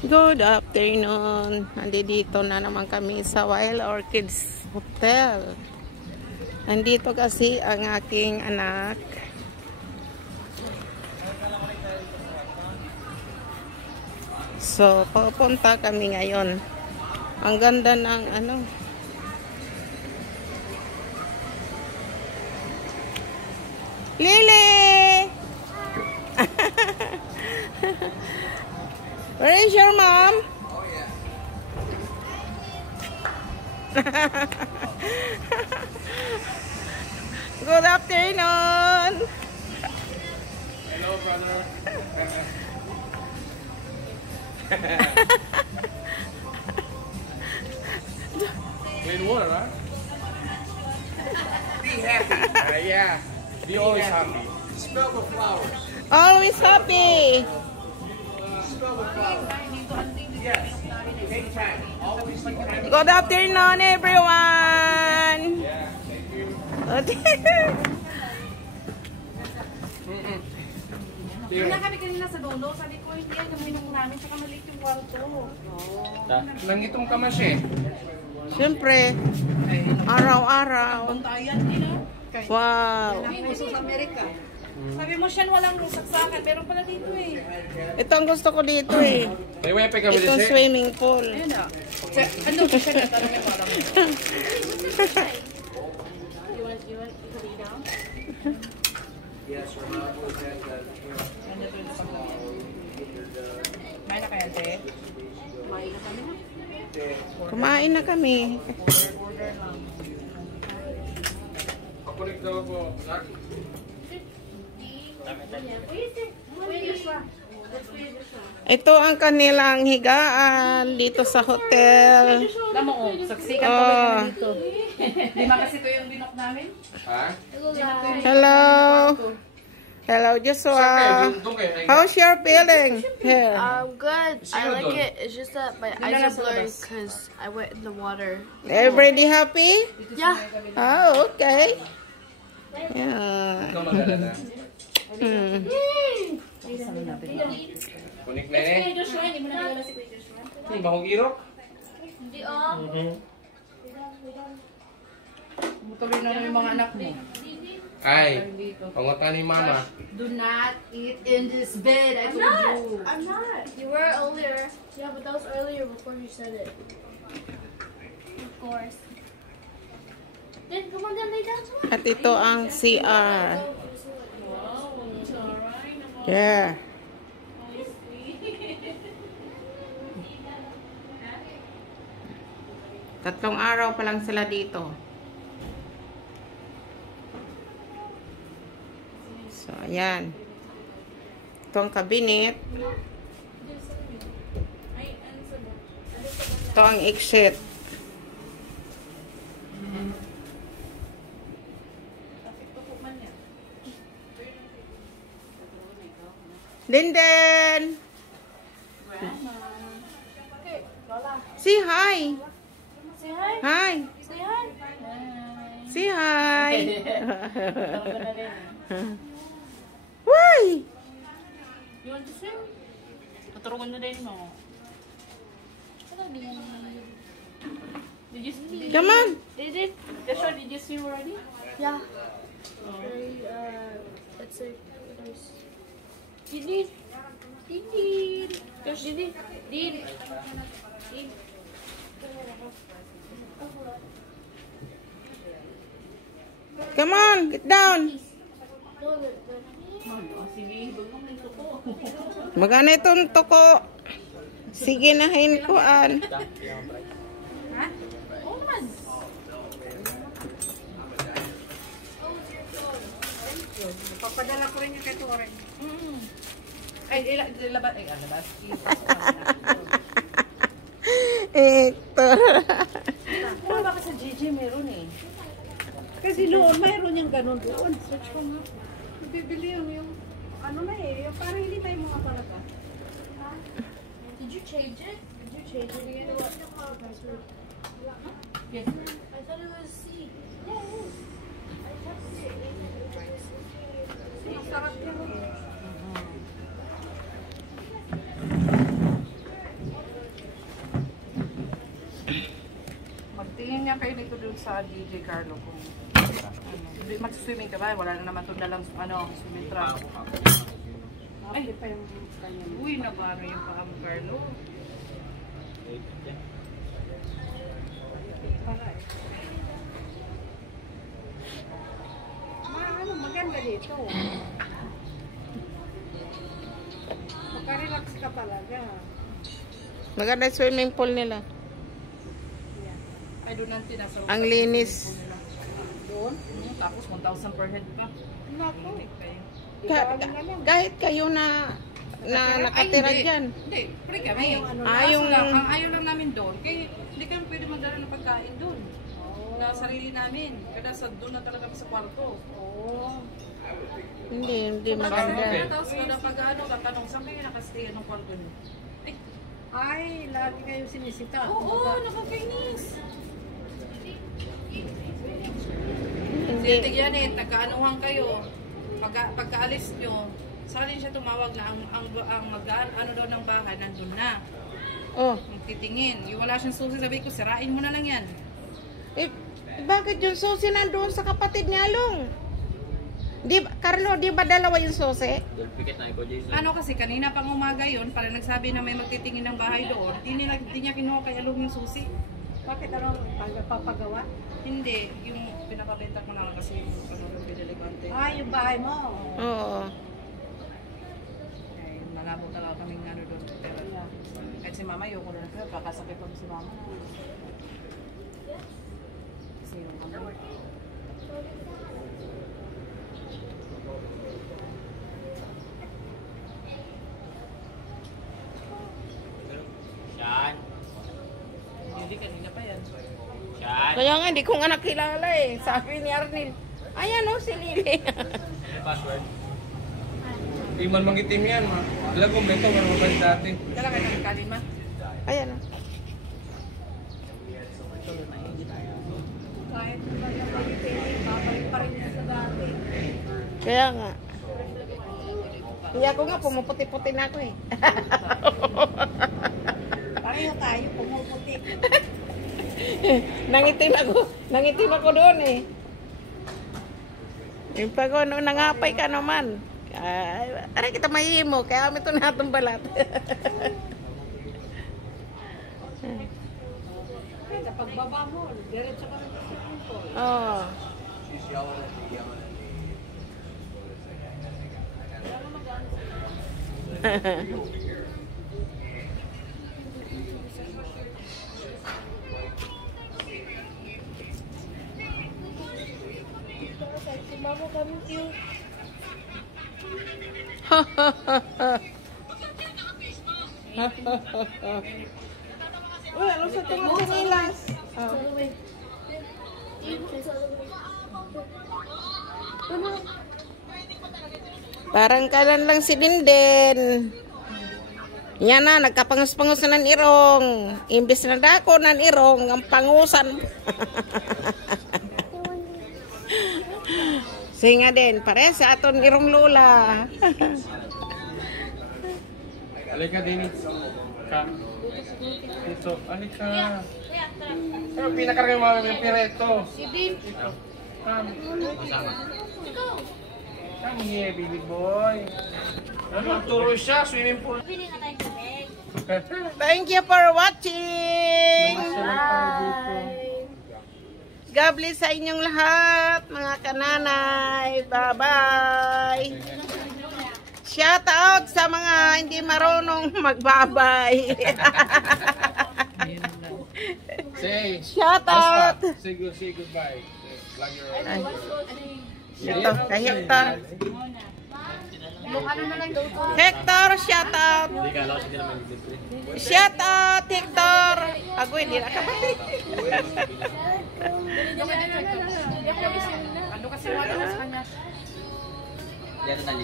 Good afternoon. Nandito na naman kami sa Wild Orchids Hotel. Nandito kasi ang aking anak. So, pupunta kami ngayon. Ang ganda ng ano. Lily! Where is your mom? Oh, yeah. Good afternoon. Hello, brother. Clean water, huh? Be happy. Yeah. Be always happy. Smell the flowers. Always happy. Smell the flowers. Yes. Take time. Always take time. Good afternoon, everyone. Yeah. Thank you. Yung na kami kanina sa dulo, sabi ko hindi yan yung minong namin, saka maliit yung kwarto. Nangitong ka mas eh. Siyempre, araw-araw. Bantayan din ah. Wow. Sa Amerika. Sabi mo siya walang saksakan, meron pala dito eh. Ito ang gusto ko dito eh. May way pa kami Itong swimming pool. Ayun ah. Ano siya na talaga parang. You want to lay down? Yes, sir. May na kaya, te? May na kami na. Kumain na kami. Order lang. Kapulik daw ako. Ito ang kanilang higaan dito sa hotel. Alam mo, saksikan pa ba dito? Lima kasi ito yung binok namin. Ha? Hello. Hello, Joshua. How's your feeling here? Good. I Sino like doon? it. It's just that my eyes are blurry because I went in the water. Everybody happy? Yeah. Oh, okay. Yeah. Ikaw mag-alala. Kunik na eh. Joshua, hindi mo na kilala si Kuya Joshua. Bahog irok? Tuloy na yung mga anak mo. Ay, pangutan ni mama. Do not eat in this bed. I told you. I'm not. You were earlier. Yeah, but that was earlier before you said it. Of course. Then come on down, lay down. At ito ang CR. Yeah. Tatlong araw pa lang sila dito. So, ayan. Ito ang cabinet. Ito ang exit. Linden! Say hi! Say hi. Hi! Say hi. Say hi! Why? You want to swim? Tuturuan na din mo. Did you swim? Come on! Joshua, did you swim already? Yeah. Very, it's like nice. Did. Josh, did. Come on! Get down! Sige, bagong nito ko. Magana itong toko. Sige na hinkuan. Ha? Oo naman. Papadala ko rin yung kay Toren. Ay, labas. Ay, labas. Ito. Ano ba kasi sa GG meron eh? Kasi noon, mayroon yung ganun doon. Search ko nga. Bibili yung ano na eh, yung parang hindi tayo mga talaga. Did you change it? Did you change it? You know what? Yes. I thought it was C. Yeah, it is. I thought it was C. Sarap yun. niya kayo dito doon sa DJ Carlo kung mag-swimming ka ba? Wala na naman doon na lang swimming trap. Ay, pa yung kanya. Uy, nabaro yung paka mo, Carlo. Maganda dito. Makarelax ka talaga. Maganda yung swimming pool nila. Ay, doon ang tinasarap. Ang linis. Doon? Tapos 1,000 per head pa. Naku. Ka Kahit kayo na nakatira dyan. Hindi, pre kami. yung... Ang ayaw lang namin doon, kaya hindi kami pwede magdala ng pagkain doon. Na sarili namin. Kaya doon na talaga sa kwarto. Hindi maganda. Tapos kada pag-ano, tatanong, saan kayo nakastay ng kwarto niyo? Ay, lagi kayo sinisita. Oo, nakakainis. Hindi. Tigyan nagkaanuhan kayo. Pagkaalis nyo, saan siya tumawag na ang mag-ano daw ng bahay, nandun na. Oh. Magtitingin. Yung wala siyang susi, sabi ko, sirain mo na lang yan. Bakit yung susi nandoon sa kapatid ni Along? Carlo, di ba dalawa yung susi? Ano kasi, kanina pang umaga yun, para nagsabi na may magtitingin ng bahay doon, di niya kinuha kay Along yung susi. Bakit papagawa? Hindi, yung pinapabenta ko na lang kasi yung pinilibante. Yung bahay mo. Oo. Ay, malabo talaga kaming ano doon. Pero, kahit si mama, yung ko na lang, kakasakit pa si mama. Kasi yung mama. Hindi, kanina pa yan. Kaya nga, hindi ko nga nakilala eh. Sabi ni Arnel, ayan o, si Lily. Password. Di man mangitim yan, ma. Alam ko, beto, pero mabalik dati. Kala kayo nagkalin, ma? Ayan o. Kahit babalik pa rin sa dati. Kaya nga. Hindi ako nga, pumuputi-puti na ako eh. Pareho tayo, pumuputi. Nangitim ako doon eh. Yung pag nangapay ka naman. Aray kita mahimo, kaya kami ito natong balat. Sa pagbaba mo, diretso ka rin sa swimming. Oo. She's yelling at me, yelling at me. Mama, kami cute. Uy, ano sa tingin sa nilas? Parang kalan lang si Dinden. Yan na, nagkapangus-pangus na ng irong. Imbis na dako ng irong, ang pangusan. Singa din, pare sa aton irong lola. Halika din. Ka. Dito, halika. Ano pinakarga yung mami yung pireto? Si Din. Come. Come here, baby boy. Ano, turo siya, swimming pool. Pili nga tayo tubig. Thank you for watching. God bless sa inyong lahat, mga kananay. Bye-bye. Shout out sa mga hindi marunong magbabay. Say, Shout out. say goodbye. Plug your Ito, kay Hector. Ano na lang daw ko. Hector, shout out. Shout out, Hector. Ako hindi na kapatid. Ano kasi wala sa kanya? Diyan na tayo